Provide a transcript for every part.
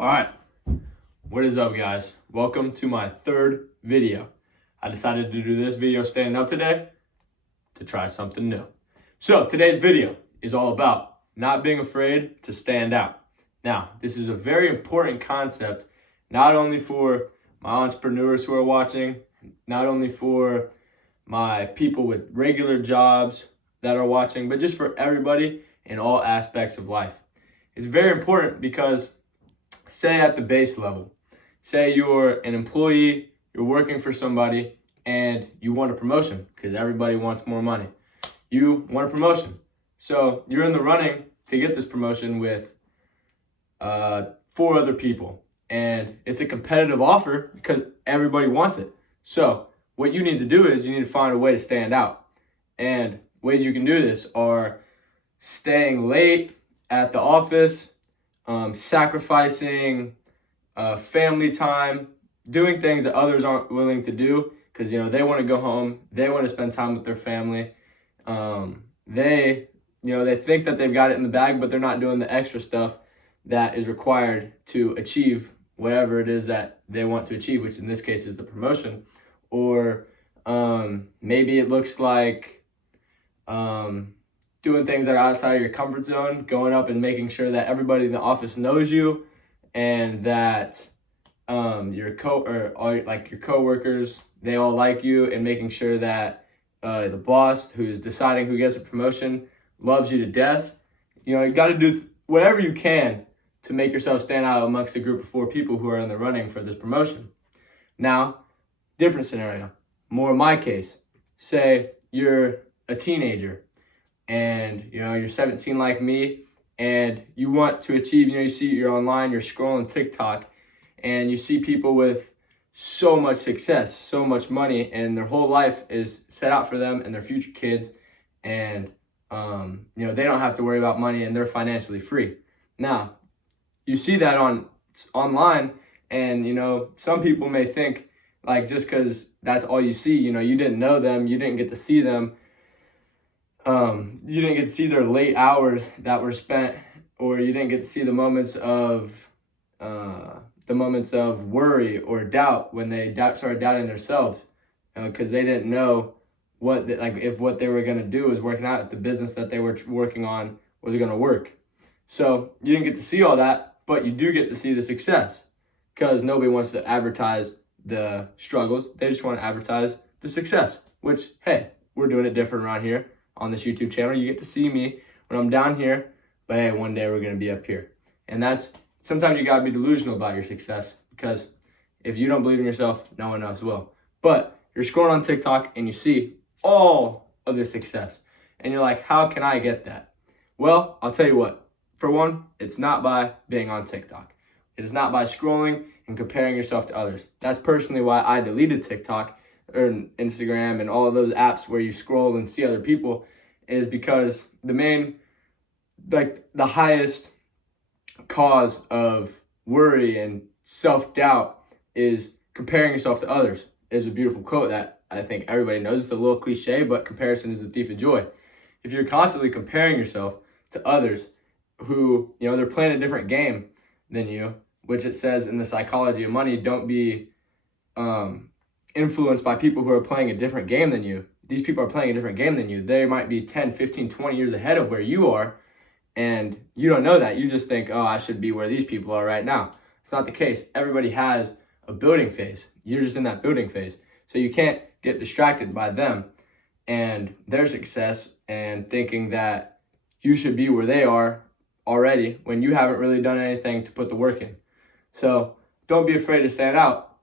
All right, what is up, guys? Welcome to my third video. I decided to do this video standing up today to try something new. So today's video is all about not being afraid to stand out. Now, this is a very important concept, not only for my entrepreneurs who are watching, not only for my people with regular jobs that are watching, but just for everybody in all aspects of life. It's very important because say at the base level, say you're an employee, you're working for somebody, and you want a promotion because everybody wants more money. You want a promotion. So you're in the running to get this promotion with 4 other people. And it's a competitive offer because everybody wants it. So what you need to do is you need to find a way to stand out. And ways you can do this are staying late at the office, sacrificing family time, doing things that others aren't willing to do because they want to go home, they want to spend time with their family. They think that they've got it in the bag, but they're not doing the extra stuff that is required to achieve whatever it is that they want to achieve, which in this case is the promotion. Or maybe it looks like doing things that are outside of your comfort zone, going up and making sure that everybody in the office knows you and that your coworkers, they all like you, and making sure that the boss who's deciding who gets a promotion loves you to death. You got to do whatever you can to make yourself stand out amongst a group of 4 people who are in the running for this promotion. Now, different scenario, more my case. Say you're a teenager and you're 17 like me, and you want to achieve, you're online, you're scrolling TikTok, and you see people with so much success, so much money, and their whole life is set out for them and their future kids, and they don't have to worry about money and they're financially free. Now, you see that online, and some people may think like just because that's all you see, you didn't know them, you didn't get to see them. You didn't get to see their late hours that were spent, or you didn't get to see the moments of worry or doubt when they started doubting themselves, because they didn't know if what they were going to do was working out, if the business that they were working on was going to work. So you didn't get to see all that, but you do get to see the success, because nobody wants to advertise the struggles. They just want to advertise the success, which, hey, we're doing it different around here. On this YouTube channel, you get to see me when I'm down here, but hey, one day we're going to be up here. And sometimes you got to be delusional about your success, because if you don't believe in yourself, no one else will. But you're scrolling on TikTok and you see all of this success, and you're like, how can I get that? Well, I'll tell you what. For one, it's not by being on TikTok. It is not by scrolling and comparing yourself to others. That's personally why I deleted TikTok or Instagram and all of those apps where you scroll and see other people, is because the highest cause of worry and self-doubt is comparing yourself to others. Is a beautiful quote that I think everybody knows. It's a little cliche, but comparison is the thief of joy. If you're constantly comparing yourself to others who, they're playing a different game than you, which it says in the psychology of money, don't be influenced by people who are playing a different game than you. These people are playing a different game than you. They might be 10, 15, 20 years ahead of where you are, and you don't know that. You just think, oh, I should be where these people are right now. It's not the case. Everybody has a building phase. You're just in that building phase. So you can't get distracted by them and their success and thinking that you should be where they are already when you haven't really done anything to put the work in. So don't be afraid to stand out.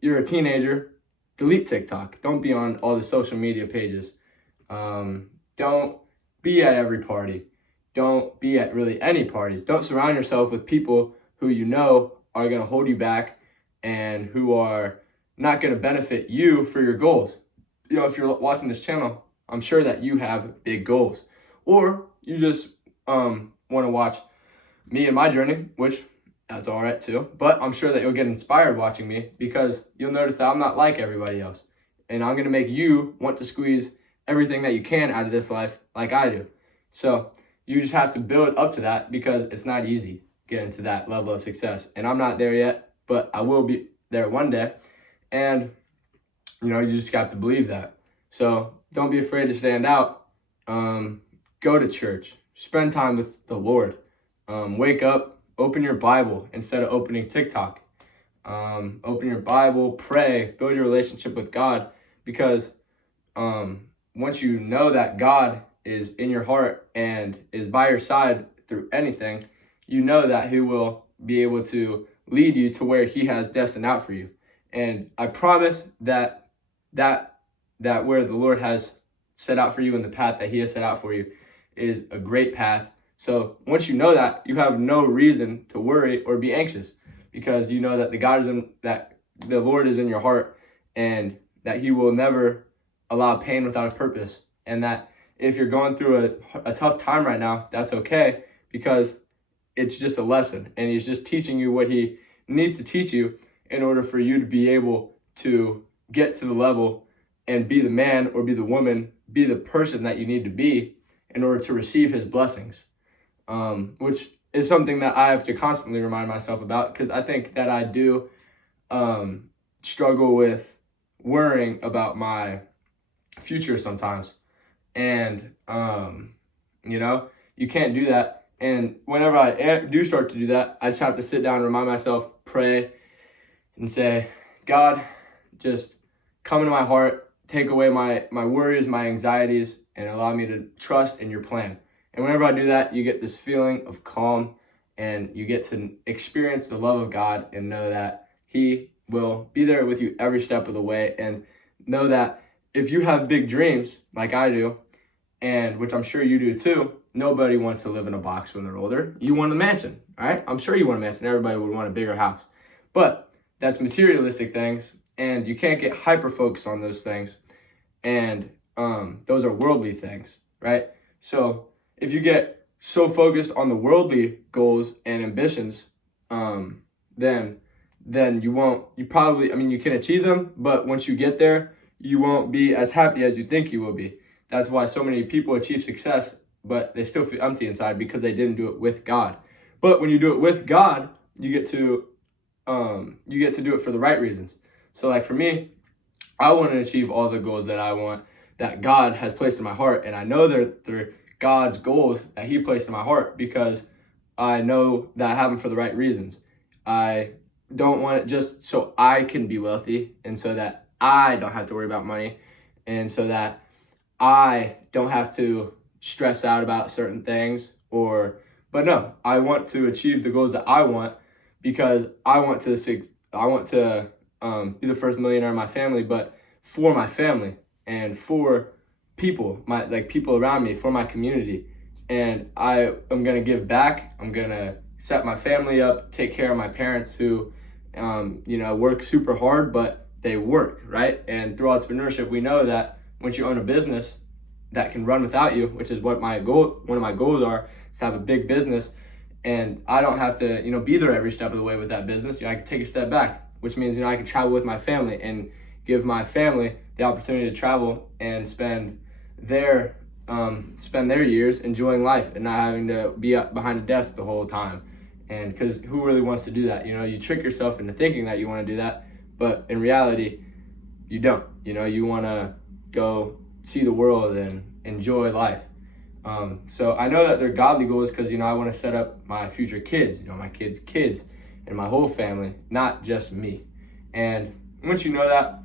You're a teenager, delete TikTok. Don't be on all the social media pages. Don't be at every party. Don't be at really any parties. Don't surround yourself with people who are going to hold you back and who are not going to benefit you for your goals. If you're watching this channel, I'm sure that you have big goals. Or you just want to watch me and my journey, which that's all right too. But I'm sure that you'll get inspired watching me, because you'll notice that I'm not like everybody else. And I'm going to make you want to squeeze everything that you can out of this life like I do. So you just have to build up to that, because it's not easy. get into that level of success. And I'm not there yet, but I will be there one day. And, you just have to believe that. So don't be afraid to stand out. Go to church. Spend time with the Lord. Wake up, open your Bible instead of opening TikTok. Open your Bible, pray, build your relationship with God, because once you know that God is in your heart and is by your side through anything, you know that He will be able to lead you to where He has destined out for you. And I promise that where the Lord has set out for you and the path that He has set out for you is a great path. So once you know that, you have no reason to worry or be anxious, because you know that that the Lord is in your heart, and that He will never allow pain without a purpose. And that if you're going through a tough time right now, that's okay, because it's just a lesson, and He's just teaching you what He needs to teach you in order for you to be able to get to the level and be the man or be the woman, be the person that you need to be in order to receive His blessings, which is something that I have to constantly remind myself about, because I think that I do struggle with worrying about my future sometimes. And, you can't do that. And whenever I do start to do that, I just have to sit down and remind myself, pray, and say, God, just come into my heart, take away my worries, my anxieties, and allow me to trust in your plan. And whenever I do that, you get this feeling of calm, and you get to experience the love of God and know that He will be there with you every step of the way. And know that if you have big dreams like I do, and which I'm sure you do too, nobody wants to live in a box when they're older. You want a mansion, all right? I'm sure you want a mansion. Everybody would want a bigger house. But that's materialistic things, and you can't get hyper-focused on those things. And those are worldly things, right? So if you get so focused on the worldly goals and ambitions, then you can achieve them, but once you get there, you won't be as happy as you think you will be. That's why so many people achieve success, but they still feel empty inside, because they didn't do it with God. But when you do it with God, you get to do it for the right reasons. So like for me, I want to achieve all the goals that I want, that God has placed in my heart. And I know they're God's goals that He placed in my heart, because I know that I have them for the right reasons. I don't want it just so I can be wealthy, and so that I don't have to worry about money, and so that I don't have to stress out about certain things. But no, I want to achieve the goals that I want, because I want to be the first millionaire in my family, but for my family and for people, people around me, for my community. And I am going to give back. I'm going to set my family up, take care of my parents who, work super hard, but they work, right? And through entrepreneurship, we know that once you own a business that can run without you, which is what one of my goals are, is to have a big business. And I don't have to, be there every step of the way with that business. I can take a step back, which means, I can travel with my family and give my family the opportunity to travel and spend their years enjoying life and not having to be up behind a desk the whole time. And because who really wants to do that? You trick yourself into thinking that you want to do that, but in reality, you don't. You want to go see the world and enjoy life. So I know that they're godly goals, because I want to set up my future kids, my kids, and my whole family, not just me. And once you know that,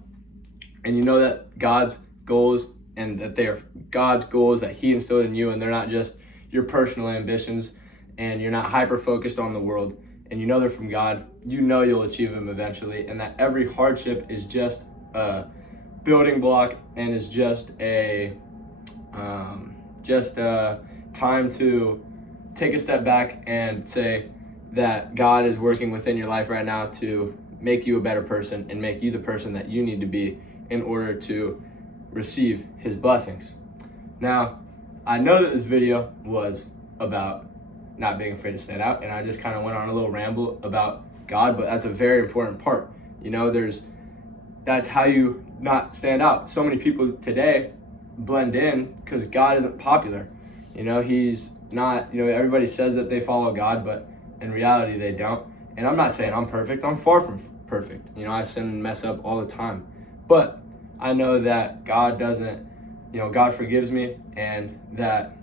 and you know that God's goals, and that they're God's goals that He instilled in you, and they're not just your personal ambitions, and you're not hyper focused on the world, and they're from God, you'll achieve them eventually. And that every hardship is just a building block, and is just a time to take a step back and say that God is working within your life right now to make you a better person and make you the person that you need to be in order to receive His blessings. Now, I know that this video was about not being afraid to stand out, and I just kind of went on a little ramble about God, but that's a very important part. That's how you not stand out. So many people today blend in because God isn't popular. He's not, everybody says that they follow God, but in reality they don't. And I'm not saying I'm perfect. I'm far from perfect. You know, I sin and mess up all the time. But I know that God doesn't, God forgives me, and that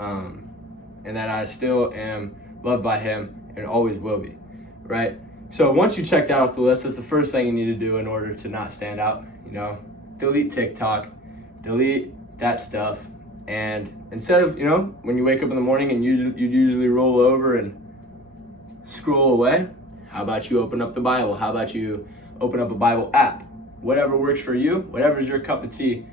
I still am loved by him and always will be, right? So once you check that off the list, that's the first thing you need to do in order to not stand out. Delete TikTok, delete that stuff, and instead of, when you wake up in the morning and you usually roll over and scroll away, how about you open up the Bible? How about you open up a Bible app? Whatever works for you, whatever's your cup of tea,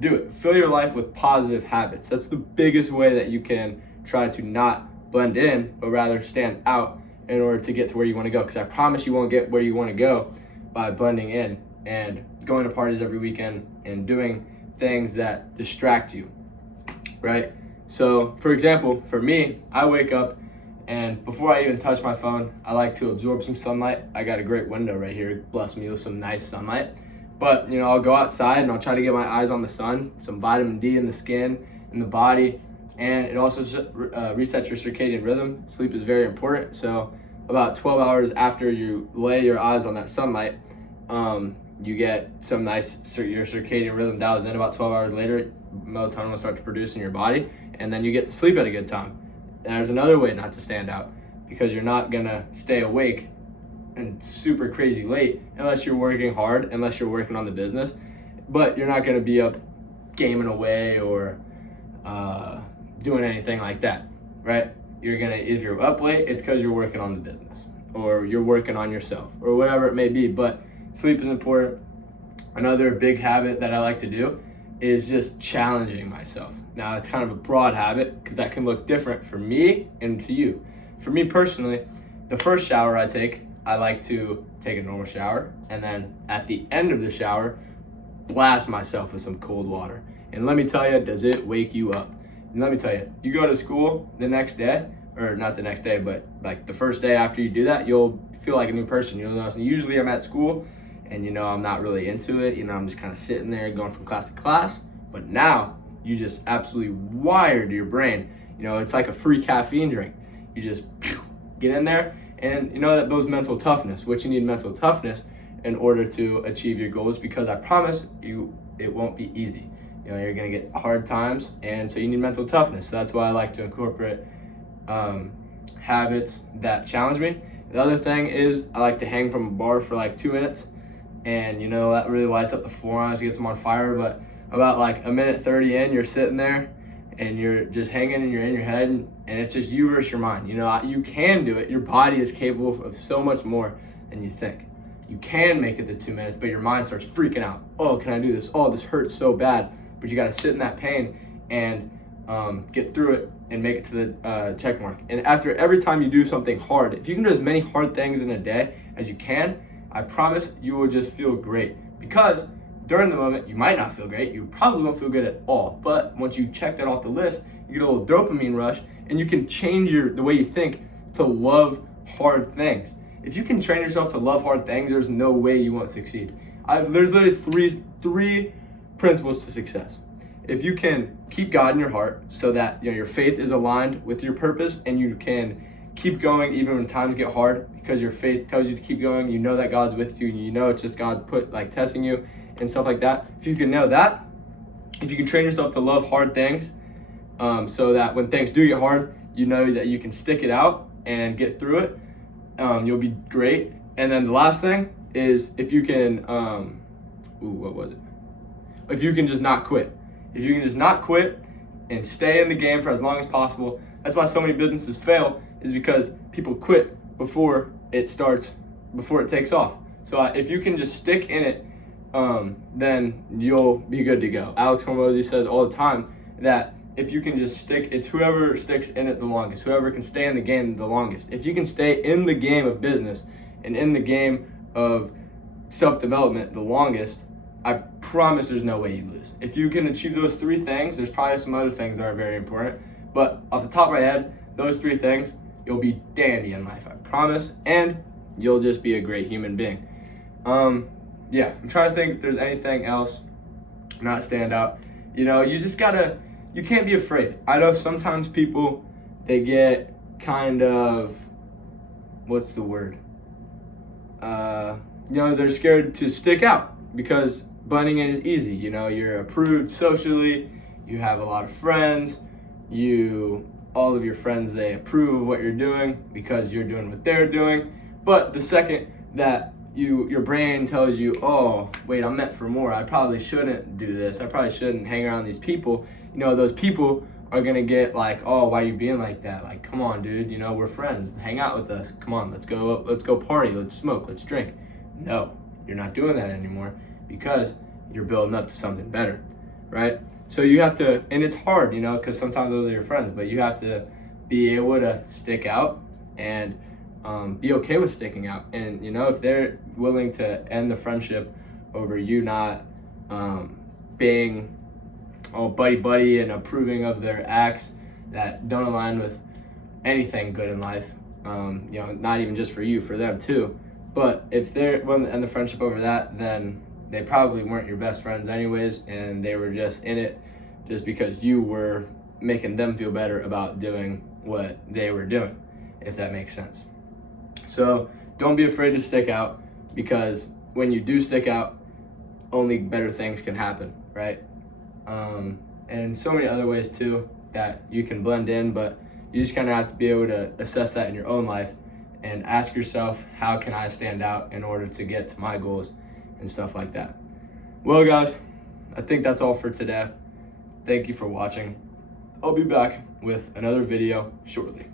do it. Fill your life with positive habits. That's the biggest way that you can try to not blend in, but rather stand out in order to get to where you want to go. Because I promise you won't get where you want to go by blending in and going to parties every weekend and doing things that distract you, right? So, for example, for me, I wake up and before I even touch my phone, I like to absorb some sunlight. I got a great window right here, bless me with some nice sunlight. But, I'll go outside and I'll try to get my eyes on the sun, some vitamin D in the skin, in the body, and it also resets your circadian rhythm. Sleep is very important. So about 12 hours after you lay your eyes on that sunlight, you get some nice, your circadian rhythm dials in. About 12 hours later, melatonin will start to produce in your body, and then you get to sleep at a good time. And there's another way not to stand out, because you're not gonna stay awake and super crazy late unless you're working hard, unless you're working on the business. But you're not gonna be up gaming away or doing anything like that, right? If you're up late, it's because you're working on the business or you're working on yourself or whatever it may be. But sleep is important. Another big habit that I like to do is just challenging myself. Now, it's kind of a broad habit because that can look different for me and to you. For me personally, the first shower I take, I like to take a normal shower, and then at the end of the shower, blast myself with some cold water. And let me tell you, does it wake you up? And let me tell you, you go to school the next day, or not the next day, but like the first day after you do that, you'll feel like a new person. You'll notice, usually I'm at school and I'm not really into it. I'm just kind of sitting there going from class to class. But now you just absolutely wired your brain. It's like a free caffeine drink. You just get in there, and that builds mental toughness, which you need mental toughness in order to achieve your goals, because I promise you it won't be easy. You're gonna get hard times, and so you need mental toughness. So that's why I like to incorporate habits that challenge me. The other thing is I like to hang from a bar for like 2 minutes, and that really lights up the forearms, gets them on fire. But about like a minute 30 in, you're sitting there and you're just hanging and you're in your head, and it's just you versus your mind. You can do it. Your body is capable of so much more than you think. You can make it to 2 minutes, but your mind starts freaking out. Oh, can I do this? Oh, this hurts so bad. But you got to sit in that pain and get through it and make it to the check mark. And after every time you do something hard, if you can do as many hard things in a day as you can, I promise you will just feel great. Because during the moment, you might not feel great. You probably won't feel good at all. But once you check that off the list, you get a little dopamine rush, and you can change the way you think to love hard things. If you can train yourself to love hard things, there's no way you won't succeed. There's literally three principles to success. If you can keep God in your heart so that your faith is aligned with your purpose, and you can keep going even when times get hard because your faith tells you to keep going, that God's with you, and it's just God testing you and stuff like that. If you can know that, if you can train yourself to love hard things, so that when things do get hard, that you can stick it out and get through it, you'll be great. And then the last thing is if you can, if you can just not quit. If you can just not quit and stay in the game for as long as possible. That's why so many businesses fail, is because people quit before it takes off. So if you can just stick in it, then you'll be good to go. Alex Hormozy says all the time that if you can just stick, it's whoever sticks in it the longest, whoever can stay in the game the longest. If you can stay in the game of business and in the game of self-development the longest, I promise there's no way you lose. If you can achieve those three things, there's probably some other things that are very important, but off the top of my head, those three things, you'll be dandy in life, I promise, and you'll just be a great human being. Yeah, I'm trying to think if there's anything else not stand out. You can't be afraid. I know sometimes people, they get kind of what's the word? They're scared to stick out because blending in is easy. You're approved socially, you have a lot of friends, all of your friends, they approve of what you're doing because you're doing what they're doing. But the second that your brain tells you, oh, wait, I'm meant for more, I probably shouldn't do this, I probably shouldn't hang around these people, those people are gonna get like, oh, why are you being like that? Like, come on, dude, we're friends, hang out with us, come on, let's go party, let's smoke, let's drink. No, you're not doing that anymore because you're building up to something better, right? So you have to, and it's hard, because sometimes those are your friends, but you have to be able to stick out and be okay with sticking out. And if they're willing to end the friendship over you not being all buddy and approving of their acts that don't align with anything good in life, not even just for you, for them too. But if they're willing to end the friendship over that, then they probably weren't your best friends anyways, and they were just in it just because you were making them feel better about doing what they were doing, if that makes sense. So don't be afraid to stick out, because when you do stick out, only better things can happen, right? And so many other ways too that you can blend in, but you just kind of have to be able to assess that in your own life and ask yourself, how can I stand out in order to get to my goals and stuff like that. Well, guys, I think that's all for today. Thank you for watching. I'll be back with another video shortly.